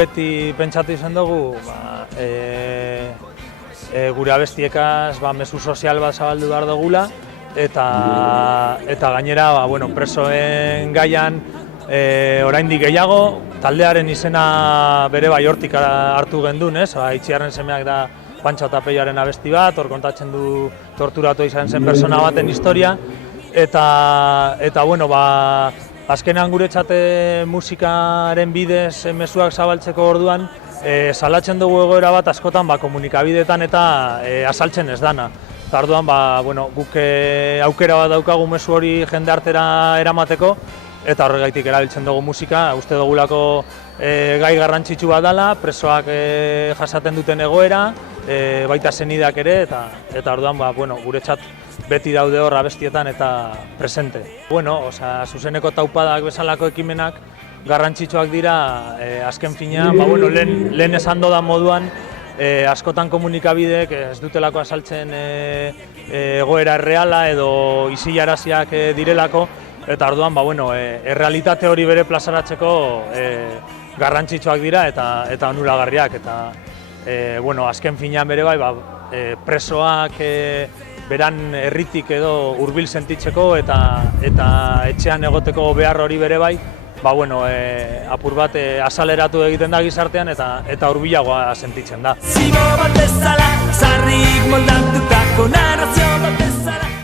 Beti pentsatu izan dugu, gure abestiekaz mezu sozial bat zabaldu behar dugula, eta gainera presoen gaian oraindik gehiago, taldearen izena bere bai hortik hartu gendun, Itziarren semeak da Pantxo eta Peioaren abesti bat, hor kontatzen du torturatu izan zen persona baten historia, eta azkenean guretzat musikaren bidez mezuak zabaltzeko orduan salatzen dugu egoera bat askotan komunikabideetan eta azaltzen ez dana. Eta orduan guk aukera bat daukagu mezu hori jende artera eramateko eta horregaitik erabiltzen dugu musika, uste dugulako gai garrantzitsu bat dela, presoak jasaten duten egoera, baita senideak ere, eta orduan guretzat beti daude hor abestietan eta presente. Zuzeneko taupadak bezalako ekimenak garrantzitsuak dira, azken finean, lehen esan dodan moduan, askotan komunikabideek ez dutelako azaltzen egoera erreala edo isilaraziak direlako, eta orduan errealitate hori bere plazaratzeko garrantzitsuak dira eta onuragarriak. Azken finean bere bai, presoak beran herritik edo hurbil sentitzeko eta etxean egoteko behar hori bere bai, apur bat azaleratu egiten da gizartean eta hurbilagoa sentitzen da. Zibo bat bezala, sarrik moldatutako narrazio bat bezala.